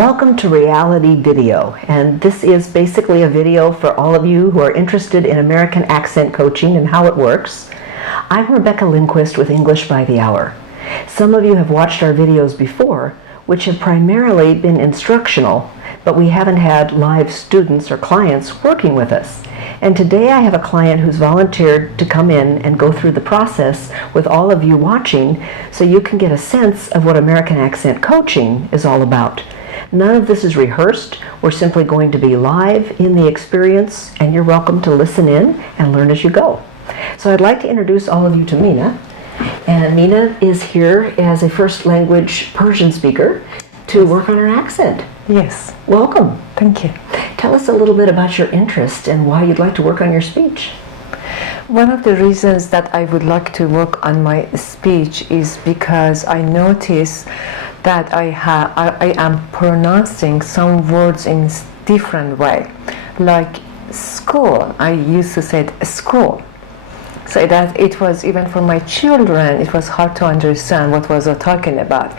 Welcome to Reality Video, and this is basically a video for all of you who are interested in American accent coaching and how it works. I'm Rebecca Linquist with English by the Hour. Some of you have watched our videos before, which have primarily been instructional, but we haven't had live students or clients working with us. And today I have a client who's volunteered to come in and go through the process with all of you watching so you can get a sense of what American accent coaching is all about. None of this is rehearsed. We're simply going to be live in the experience, and you're welcome to listen in and learn as you go. So I'd like to introduce all of you to Mina. And Mina is here as a first language Persian speaker to work on her accent. Yes. Welcome. Thank you. Tell us a little bit about your interest and why you'd like to work on your speech. One of the reasons that I would like to work on my speech is because I notice that I am pronouncing some words in different way. Like school, I used to say school. So that it was, even for my children, it was hard to understand what was I talking about.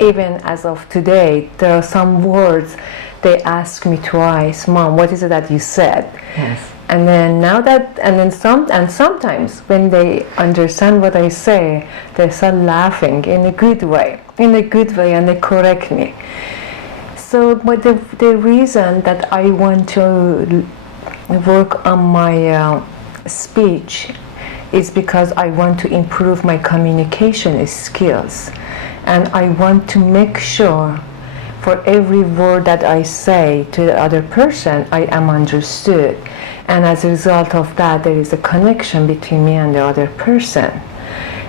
Even as of today, there are some words they ask me twice, "Mom, what is it that you said?" Yes. And then sometimes when they understand what I say, they start laughing in a good way, and they correct me. So, but the reason that I want to work on my speech is because I want to improve my communication skills, and I want to make sure for every word that I say to the other person, I am understood. And as a result of that, there is a connection between me and the other person.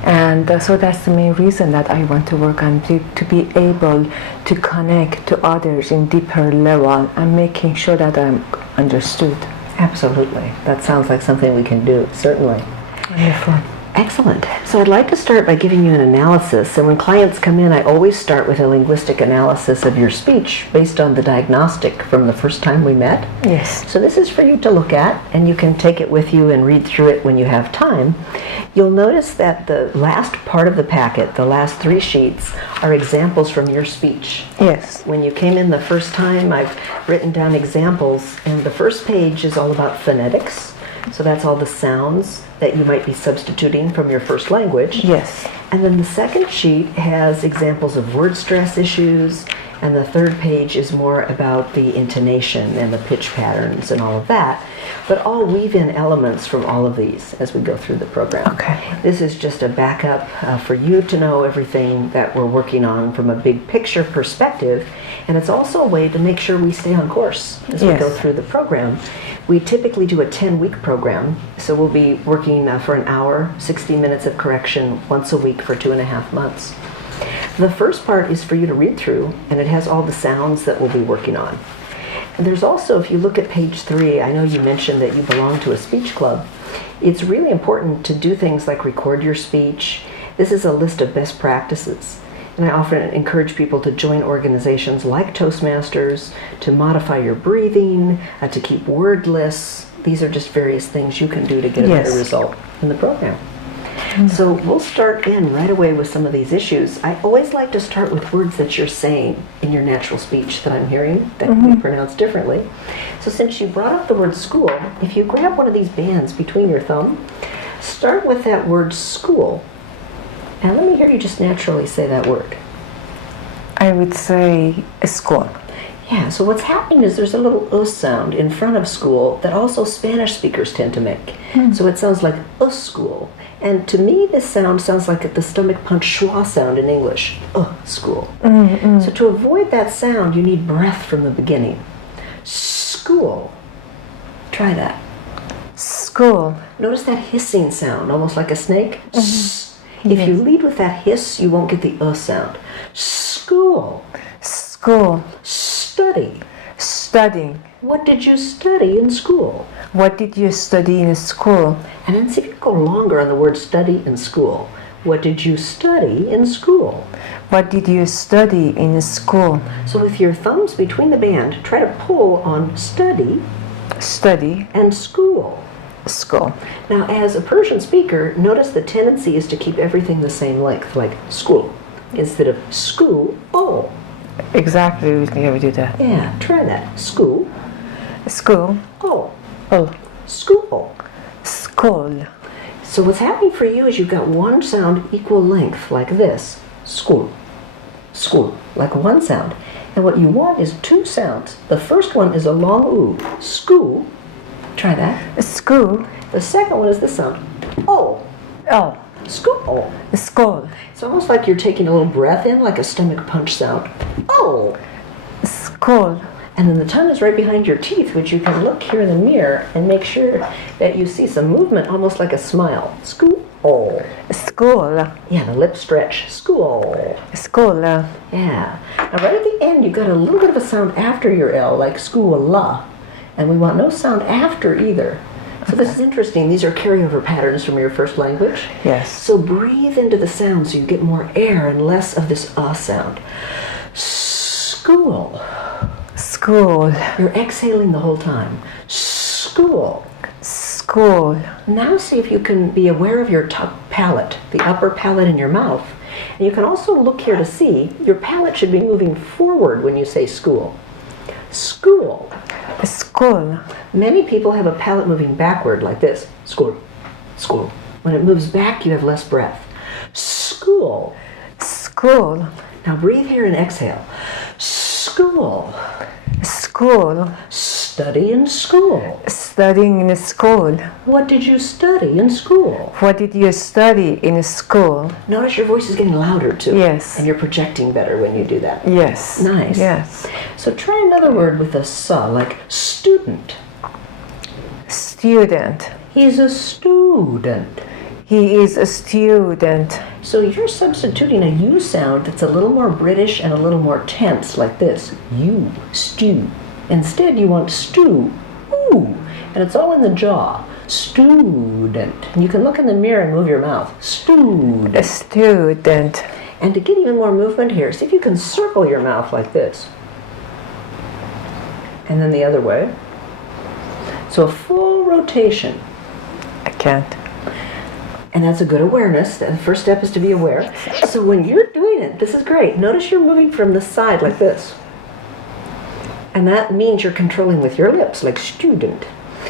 And so that's the main reason that I want to work on, to be able to connect to others in deeper level and making sure that I'm understood. Absolutely. That sounds like something we can do, certainly. Wonderful. Excellent. So I'd like to start by giving you an analysis. And when clients come in, I always start with a linguistic analysis of your speech based on the diagnostic from the first time we met. Yes. So this is for you to look at, and you can take it with you and read through it when you have time. You'll notice that the last part of the packet, the last 3 sheets, are examples from your speech. Yes. When you came in the first time, I've written down examples, and the first page is all about phonetics. So that's all the sounds that you might be substituting from your first language. Yes. And then the second sheet has examples of word stress issues, and the third page is more about the intonation and the pitch patterns and all of that. But I'll weave in elements from all of these as we go through the program. Okay. This is just a backup for you to know everything that we're working on from a big picture perspective, and it's also a way to make sure we stay on course as we go through the program. We typically do a 10-week program, so we'll be working for an hour, 60 minutes of correction once a week for 2.5 months. The first part is for you to read through, and it has all the sounds that we'll be working on. And there's also, if you look at page 3, I know you mentioned that you belong to a speech club. It's really important to do things like record your speech. This is a list of best practices. And I often encourage people to join organizations like Toastmasters, to modify your breathing, to keep word lists. These are just various things you can do to get a better result in the program. So we'll start in right away with some of these issues. I always like to start with words that you're saying in your natural speech that I'm hearing that can be pronounced differently. So since you brought up the word school, if you grab one of these bands between your thumb, start with that word school. And let me hear you just naturally say that word. I would say school. Yeah, so what's happening is there's a little sound in front of school that also Spanish speakers tend to make. So it sounds like school. And to me, this sound sounds like the stomach punch schwa sound in English. School. So to avoid that sound, you need breath from the beginning. School. Try that. School. Notice that hissing sound, almost like a snake. If you lead with that hiss, you won't get the sound. School. School. Study. Studying. What did you study in school? What did you study in school? And then see if you go longer on the word study in school. What did you study in school? What did you study in school? So with your thumbs between the band, try to pull on study, Study, and school. school. Now, as a Persian speaker, notice the tendency is to keep everything the same length, like school, instead of school. Exactly, we can never do that. Yeah, try that. School. School. Oh. Oh. School. School. So what's happening for you is you've got one sound equal length, like this. School. School. Like one sound. And what you want is two sounds. The first one is a long oo. School. Try that. School. The second one is this sound. Oh. Oh. School. School. It's almost like you're taking a little breath in, like a stomach punch sound. Oh. School. And then the tongue is right behind your teeth, which you can look here in the mirror and make sure that you see some movement, almost like a smile. School. School. Yeah, the lips stretch. School. School. Yeah. Now right at the end, you've got a little bit of a sound after your L, like school. And we want no sound after either. So this is interesting. These are carryover patterns from your first language. Yes. So breathe into the sound so you get more air and less of this sound. School. School. You're exhaling the whole time. School. School. Now see if you can be aware of your top palate, the upper palate in your mouth. And you can also look here to see your palate should be moving forward when you say school. School. School. Many people have a palate moving backward like this. School. School. When it moves back, you have less breath. School. School. Now breathe here and exhale. School. School. Study in school. Studying in school. What did you study in school? What did you study in school? Notice your voice is getting louder too. Yes. And you're projecting better when you do that. Yes. Nice. Yes. So try another word with a sa, like student. Student. He's a student. He is a student. So you're substituting a U sound that's a little more British and a little more tense, like this. You, stew. Instead, you want stew, ooh, and it's all in the jaw. Student. And you can look in the mirror and move your mouth. Student. A student. And to get even more movement here, see if you can circle your mouth like this. And then the other way. So a full rotation. I can't. And that's a good awareness. The first step is to be aware. So when you're doing it, this is great. Notice you're moving from the side like this. And that means you're controlling with your lips, like student.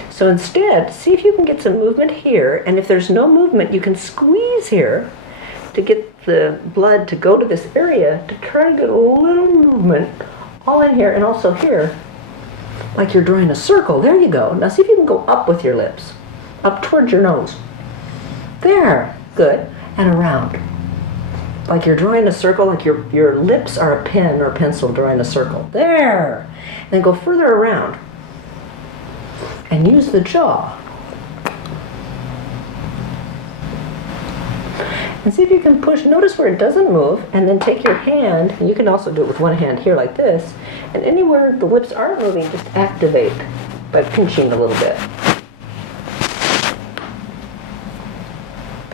So instead, see if you can get some movement here. And if there's no movement, you can squeeze here to get the blood to go to this area to try to get a little movement all in here and also here, like you're drawing a circle. There you go. Now see if you can go up with your lips, up towards your nose. There, good, and around. Like you're drawing a circle, like your lips are a pen or pencil drawing a circle. There, and then go further around. And use the jaw. And see if you can push, notice where it doesn't move, and then take your hand, and you can also do it with one hand here like this, and anywhere the lips aren't moving, just activate by pinching a little bit.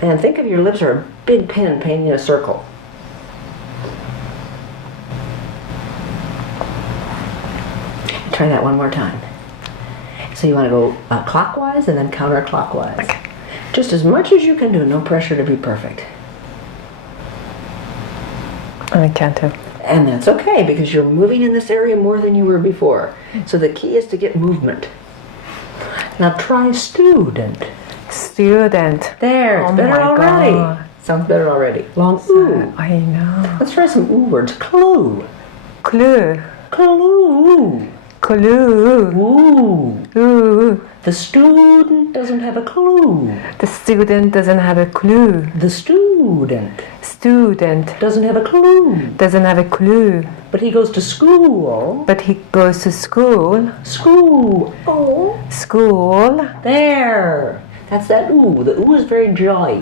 And think of your lips are a big pen painting a circle. Try that one more time. So you want to go clockwise and then counterclockwise. Okay. Just as much as you can do, no pressure to be perfect. I can't do. And that's okay because you're moving in this area more than you were before. So the key is to get movement. Now try student. Student. There, it's better already. God. Sounds better already. Long ooh. I know. Let's try some ooh words. Clue. Clue. Clue. Clue. Ooh. Ooh. The student doesn't have a clue. The student doesn't have a clue. The student Student doesn't have a clue. doesn't have a clue. But he goes to school. But he goes to school. School. Oh. School. There. That's that ooh. The ooh is very jawy.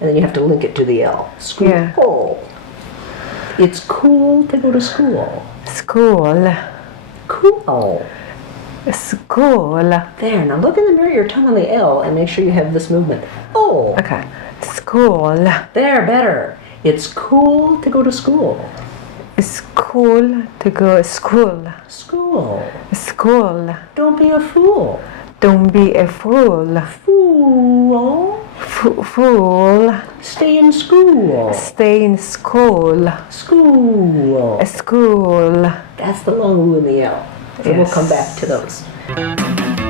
And then you have to link it to the L. School. Yeah. It's cool to go to school. School. Cool. School. There. Now look in the mirror, your tongue on the L, and make sure you have this movement. Oh. Okay. School. There, better. It's cool to go to school. It's cool to go to school. School. School. Don't be a fool. Don't be a fool. Fool. Fool. Stay in school. Stay in school. School. A school. That's the long U and the L. So we'll Yes. come back to those.